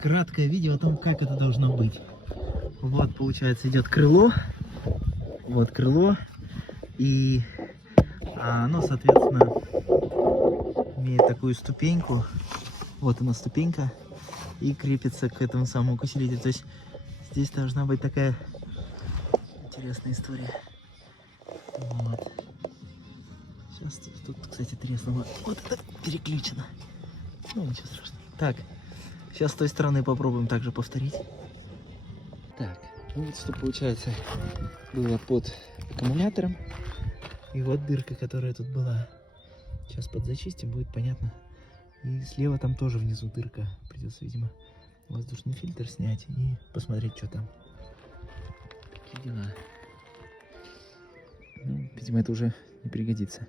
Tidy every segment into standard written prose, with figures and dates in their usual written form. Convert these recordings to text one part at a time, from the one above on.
краткое видео о том, как это должно быть. Вот, получается, идет крыло. Вот крыло. И оно, соответственно, имеет такую ступеньку. Вот она ступенька. И крепится к этому самому усилителю. То есть здесь должна быть такая интересная история. Вот. Сейчас тут, кстати, треснуло. Вот это переключено. Ну, ничего страшного. Так, сейчас с той стороны попробуем также повторить. Так, ну вот что получается было под аккумулятором. И вот дырка, которая тут была. Сейчас подзачистим, будет понятно. И слева там тоже внизу дырка. Придется, видимо, воздушный фильтр снять и посмотреть, что там. Какие дела. Ну, видимо, это уже не пригодится.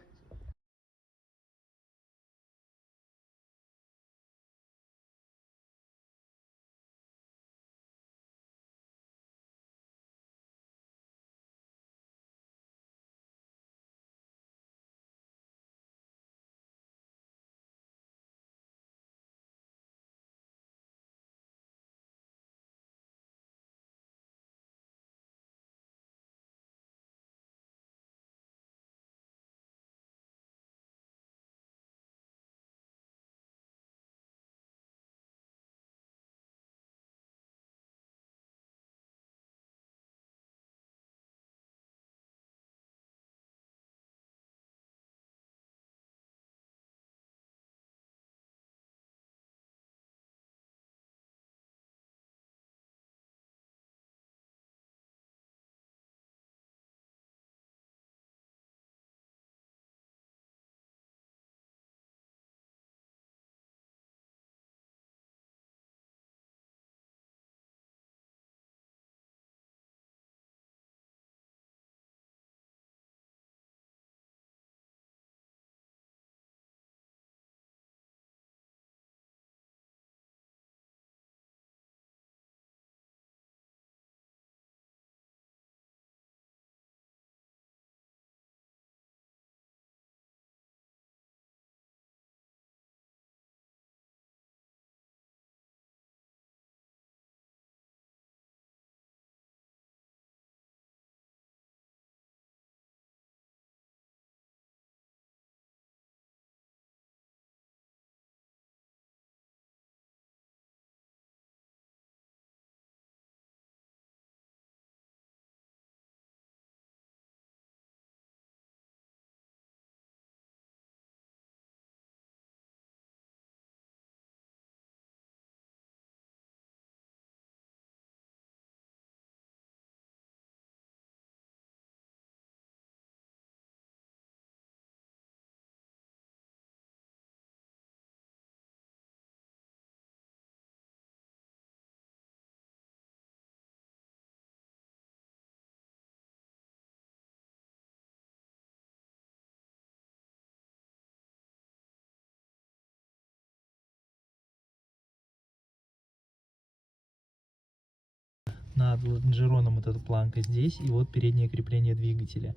Над лонжероном вот эта планка здесь, и вот переднее крепление двигателя.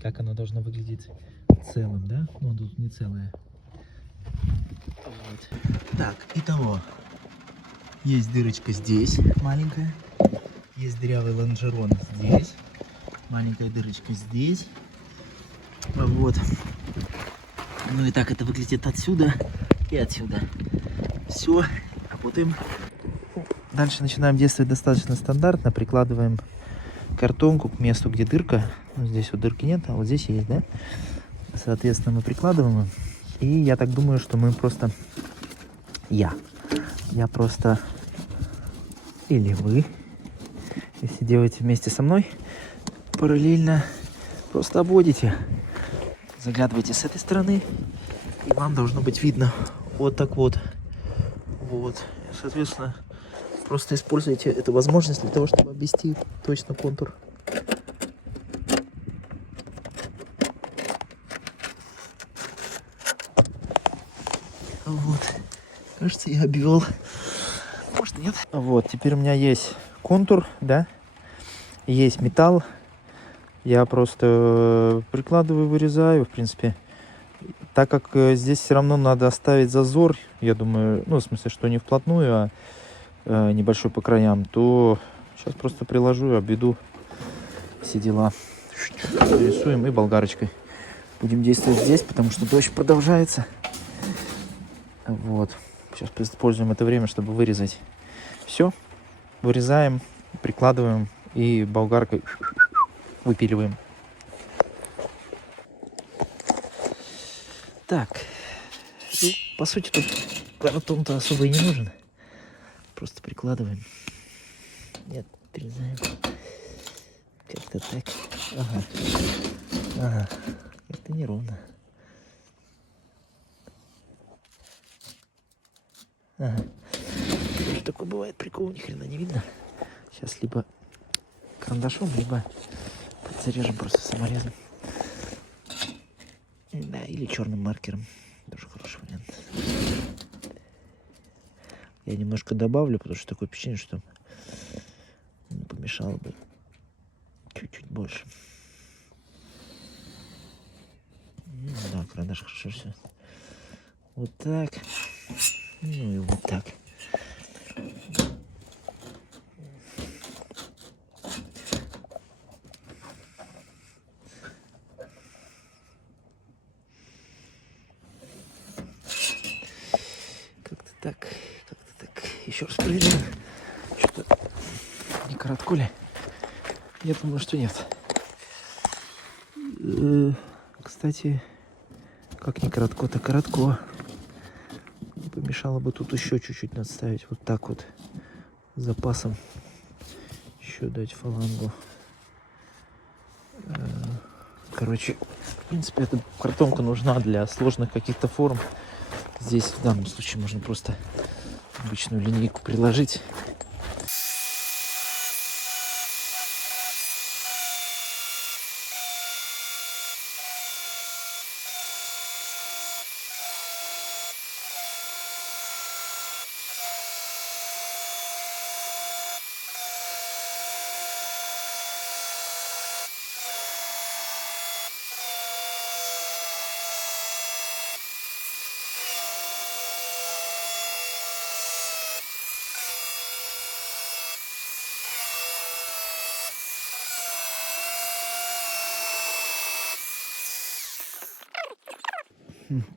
Как оно должно выглядеть целым, да? Ну, тут не целое. Вот. Так, итого. Есть дырочка здесь, маленькая. Есть дырявый лонжерон здесь. Маленькая дырочка здесь. Вот. Ну и так это выглядит отсюда и отсюда. Все, работаем. Дальше начинаем действовать достаточно стандартно. Прикладываем картонку к месту, где дырка. Ну, здесь вот дырки нет, а вот здесь есть, да? Соответственно, мы прикладываем. И я так думаю, что мы просто... Я просто... Или вы, если делаете вместе со мной, параллельно просто обводите. Заглядывайте с этой стороны. И вам должно быть видно вот так вот. Вот. Соответственно... Просто используйте эту возможность для того, чтобы обвести точно контур. Вот. Кажется, я обвел. Может, нет. Вот, теперь у меня есть контур, да. Есть металл. Я просто прикладываю, вырезаю, в принципе. Так как здесь все равно надо оставить зазор, я думаю, ну, в смысле, что не вплотную, а небольшой по краям, то сейчас просто приложу и обведу все дела. Рисуем и болгарочкой будем действовать здесь, потому что дождь продолжается. Вот. Сейчас используем это время, чтобы вырезать. Все. Вырезаем, прикладываем и болгаркой выпиливаем. Так. Ну, по сути, тут картон-то особо и не нужен. Просто прикладываем. Нет, отрезаем. Как-то так. Ага. Ага. Это неровно. Ага. Тоже такое бывает, прикол, ни хрена не видно. Сейчас либо карандашом, либо зарежем просто саморезом. Да, или черным маркером. Тоже хороший вариант. Я немножко добавлю, потому что такое впечатление, что не помешало бы чуть-чуть больше. Да, карандаш хорошо все. Вот так. Ну и вот так. Как-то так. Еще раз проверяем. Что-то не коротко ли? Я думаю, что нет. Кстати, как не коротко, то коротко. Не помешало бы тут еще чуть-чуть надставить. Вот так вот. С запасом. Еще дать фалангу. Короче, в принципе, эта картонка нужна для сложных каких-то форм. Здесь в данном случае можно просто обычную линейку приложить.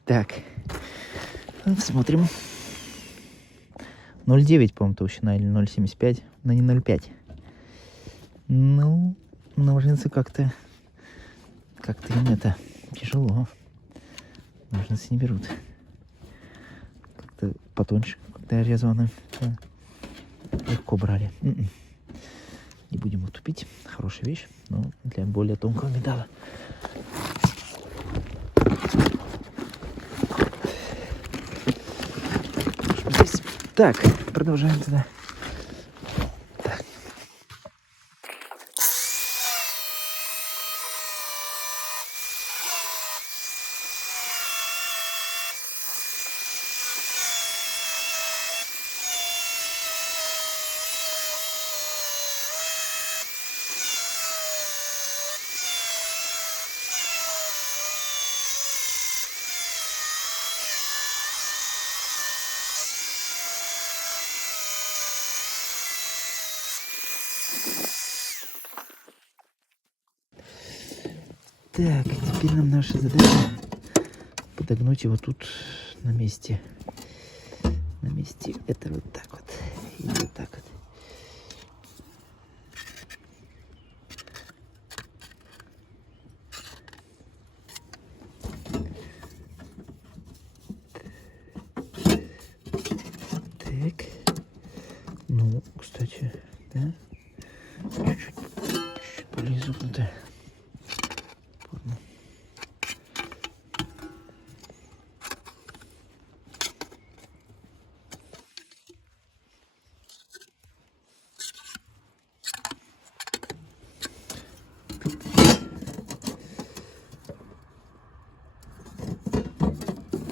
Так, смотрим. 0,9, по-моему, толщина, или 0,75, но не 0,5. Ну, ножницы как-то им это тяжело. Ножницы не берут. Как-то потоньше, когда я резал, она легко брали. Не будем утупить. Хорошая вещь, но для более тонкого металла. Так, продолжаем тогда. Так. Так, теперь нам наша задача подогнуть его тут на месте. На месте это вот так вот. И вот так вот. Так. Ну, кстати, да? Чуть-чуть более изогнутая.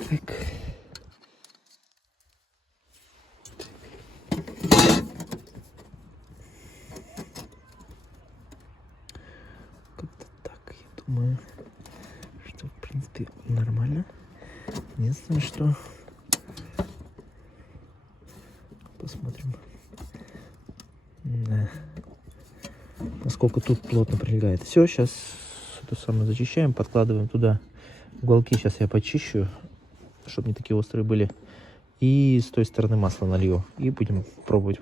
Так. Как-то так, я думаю, что в принципе нормально. Единственное, что посмотрим. Да. Насколько тут плотно прилегает. Все, сейчас это самое зачищаем, подкладываем туда. Уголки сейчас я почищу, чтобы не такие острые были. И с той стороны масло налью. И будем пробовать.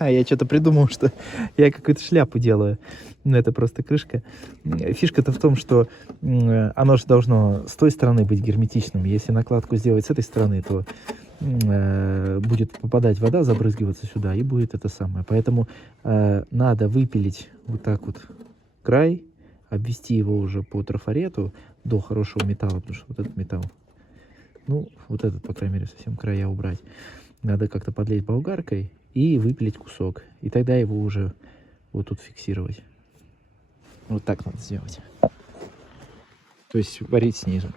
Я что-то придумал, что я какую-то шляпу делаю. Но это просто крышка. Фишка-то в том, что оно же должно с той стороны быть герметичным. Если накладку сделать с этой стороны, то будет попадать вода, забрызгиваться сюда, и будет это самое. Поэтому надо выпилить вот так вот край, обвести его уже по трафарету до хорошего металла, потому что вот этот металл, ну, вот этот, по крайней мере, совсем края убрать. Надо как-то подлить болгаркой и выпилить кусок. И тогда его уже вот тут фиксировать. Вот так надо сделать. То есть варить снизу.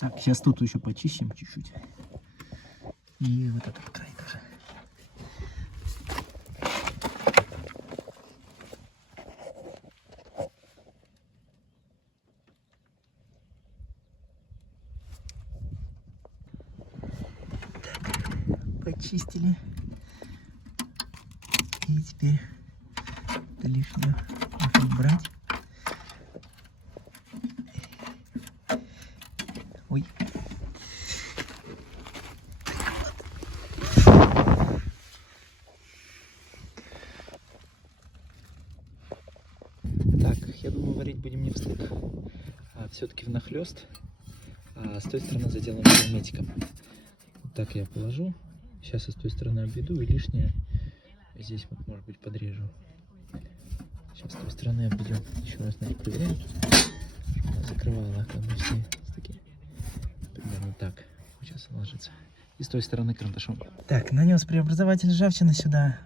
Так, сейчас тут еще почищем чуть-чуть. И вот этот край тоже. Так, почистили. И теперь это лишнее можно убрать. Ой. Так, я думаю, варить будем не встык, а все-таки внахлёст. А с той стороны заделаем герметиком. Вот так я положу. Сейчас я с той стороны обведу и лишнее здесь вот, может быть, подрежу. Сейчас с той стороны обведем. Еще раз, наверное, проверяем. Чтобы она закрывала как бы все стыки. Примерно так. Сейчас она ложится. И с той стороны карандашом. Так, нанес преобразователь ржавчины сюда.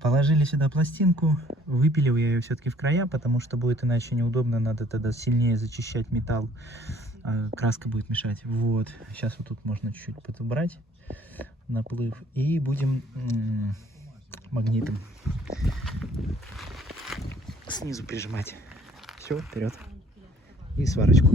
Положили сюда пластинку. Выпилил я ее все-таки в края, потому что будет иначе неудобно. Надо тогда сильнее зачищать металл. Краска будет мешать. Вот. Сейчас вот тут можно чуть-чуть подобрать наплыв. И будем магнитом снизу прижимать. Все, вперед. И сварочку.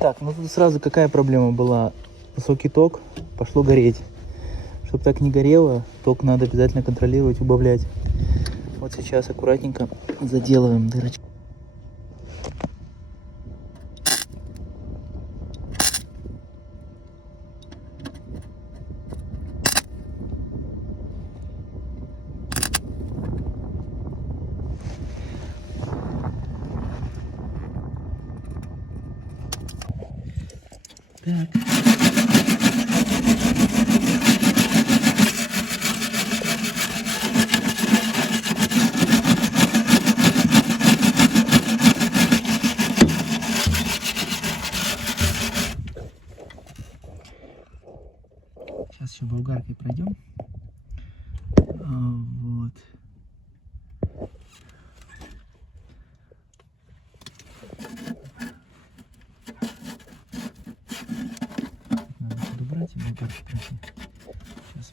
Так, ну тут сразу какая проблема была? Высокий ток, пошло гореть. Чтобы так не горело, ток надо обязательно контролировать, убавлять. Вот сейчас аккуратненько заделываем дырочку. Так. Сейчас еще болгаркой пройдем. Вот. Надо подобрать и болгаркой пройти. Сейчас.